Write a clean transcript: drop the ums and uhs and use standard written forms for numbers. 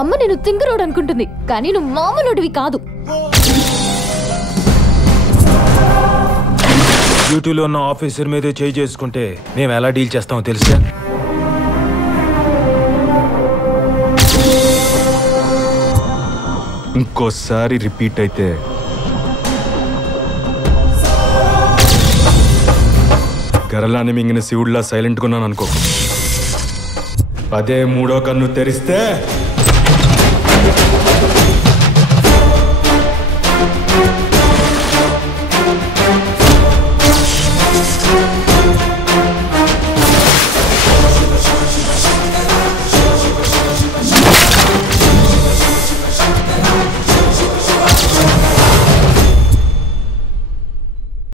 అమ్మ నేను తింగరోడు అనుకుంటుంది, కానీ నువ్వు మామూలుడివి కాదు. డ్యూటీలో ఉన్న ఆఫీసర్ మీదే చేయి చేసుకుంటే మేము ఎలా డీల్ చేస్తామో తెలుసా? ఇంకోసారి రిపీట్ అయితే గరలాన్ని మింగిన శివుడిలా సైలెంట్గా ఉన్నాను అనుకో. అదే మూడో కన్ను తెరిస్తే